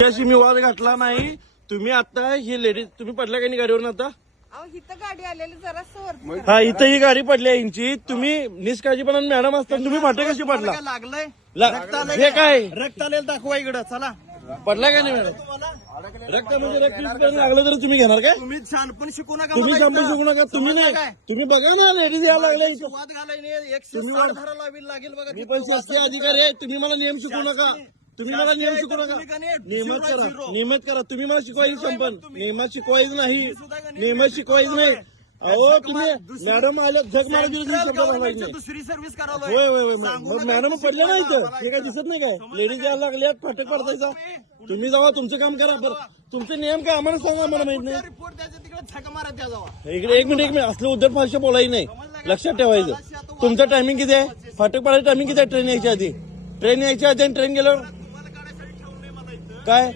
त्याशी मी वाद घातला नाही. तुम्ही आता ही लेडीज तुम्ही पडल्या का नाही गाडीवरून आता? अहो इथं गाडी आलेली जरा सोर हा इथं ही गाडी पडली आहे यांची. तुम्ही निष्काळजीपणा मॅडम असतात तुम्ही फाटे कशी पडला? लागलंय हे काय रक्त आलेलं दाखवा इकडं चला. पडला का नाही मॅडम? रक्त म्हणजे रक्त लागलं तरी तुम्ही घेणार काय? तुम्ही छानपण शिकू नका तुम्ही मला संप इथं. शिकू नका. तुम्ही समजलं नाही काय? तुम्ही बघा ना लेडीज यायला लागल्या इथं. वाद घालाय नाही 160 तुम्ही वाद- धारा लावी लागेल बघा. मी पण शासकीय अधिकारी आहे. तुम्ही मला नियम शिकवू नका. तुम्ही मला नियम शिकवू नका. तुम्ही का नाही? नियमात करा झिरो. नियमात करा. तुम्ही मला शिकवायचं संपन्न. तुम्ही. नियमात शिकवायचं नाही. सुद्धा का नाही? नियमात शिकवायचं नाही. अहो तुम्ही मॅडम आल्या झक मारा दिली सेंट्रल शब्द घालायचे गव्हर्नमेंटची नाही. दुसरी सर्व्हिस होय करावं. होय होय सांगू मग नका मॅडम इथं पडले नाही शिकवायला इथं. मला हे काय इथं. दिसत नाही काय? लेडीज यायला लागल्यात फाटक पडतायचा. तुम्ही जावा तुमचं काम करा. बरं तुमचे नियम काय आम्हाला सांगा. आम्हाला माहित नाही. रिपोर्ट द्यायचा तिकडे झक मारा द्या जावा. इकडे एक मिनिट असलं उद्धट भाषा बोलायची नाही. लक्षात ठेवायचं. तुमचं टायमिंग किती आहे? फाटक पडायचं टायमिंग किती आहे? ट्रेन यायच्या आधी ट्रेन यायच्या आधी आणि ट्रेन गेल्यावर तुम्हाला काढायसाठी ठेवू नये मला इथं. काय